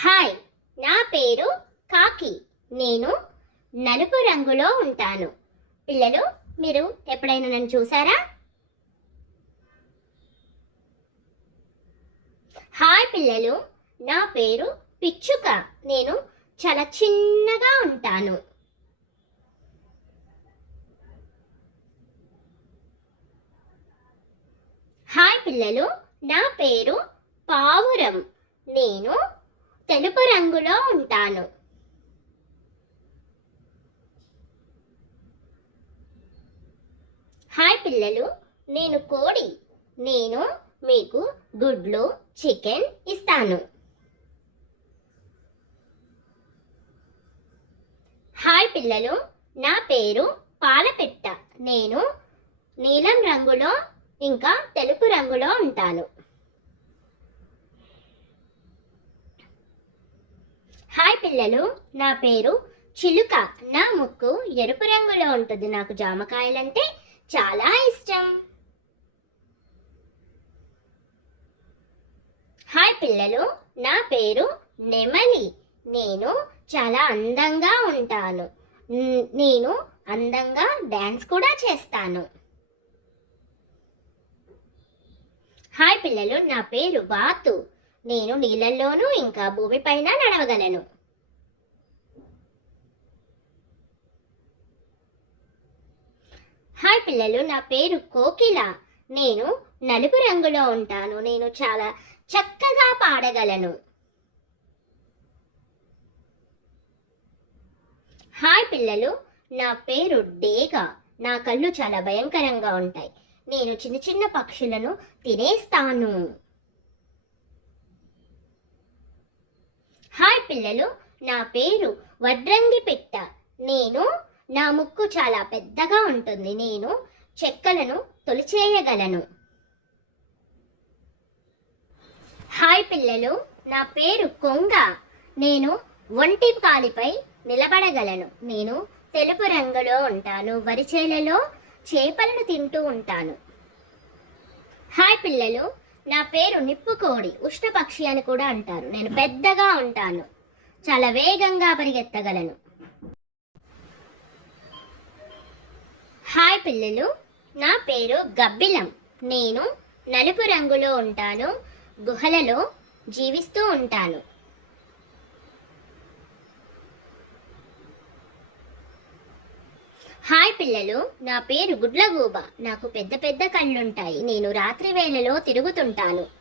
Hi నా పేరు కాకి. నేను నలుపు రంగులో ఉంటాను. పిల్లలు మీరు ఎప్పుడైనా నన్ను చూసారా? హాయ్ పిల్లలు నా పేరు పిచ్చుక. నేను చాలా చిన్నగా ఉంటాను. హాయ్ పిల్లలు నా పేరు పావురం. నేను తెలుపు రంగులో ఉంటాను. హాయ్ పిల్లలు నేను కోడి. నేను మీకు గుడ్లు చికెన్ ఇస్తాను. హాయ్ పిల్లలు నా పేరు పాలపెట్ట. నేను నీలం రంగులో ఇంకా తెలుపు రంగులో ఉంటాను. హాయ్ పిల్లలు నా పేరు చిలుక. నా ముక్కు ఎరుపు రంగులో ఉంటుంది. నాకు జామకాయలంటే చాలా ఇష్టం. హాయ్ పిల్లలు నా పేరు నెమలి. నేను చాలా అందంగా ఉంటాను. నేను అందంగా డ్యాన్స్ కూడా చేస్తాను. హాయ్ పిల్లలు నా పేరు బాతు. నేను నీళ్ళల్లోనూ ఇంకా భూమిపైన నడవగలను. హాయ్ పిల్లలు నా పేరు కోకిల. నేను నలుపు రంగులో ఉంటాను. నేను చాలా చక్కగా పాడగలను. హాయ్ పిల్లలు నా పేరు డేగా. నా కళ్ళు చాలా భయంకరంగా ఉంటాయి. నేను చిన్న చిన్న పక్షులను తినేస్తాను హాయ్ పిల్లలు నా పేరు వడ్రంగి పిట్ట. నేను నా ముక్కు చాలా పెద్దగా ఉంటుంది. నేను చెక్కలను తొలిచేయగలను. హాయ్ పిల్లలు నా పేరు కొంగ. నేను ఒంటి కాలిపై నిలబడగలను. నేను తెలుపు రంగులో ఉంటాను. వరిచేలలో చేపలను తింటూ ఉంటాను. హాయ్ పిల్లలు నా పేరు నిప్పుకోడి. ఉష్ణపక్షి అని కూడా అంటారు. నేను పెద్దగా ఉంటాను. చాలా వేగంగా పరిగెత్తగలను. హాయ్ పిల్లలు నా పేరు గబ్బిలం. నేను నలుపు రంగులో ఉంటాను గుహలలో జీవిస్తూ ఉంటాను. హాయ్ పిల్లలు నా పేరు గుడ్లగూబ. నాకు పెద్ద పెద్ద కళ్ళుంటాయి. నేను రాత్రి వేళలో తిరుగుతుంటాను.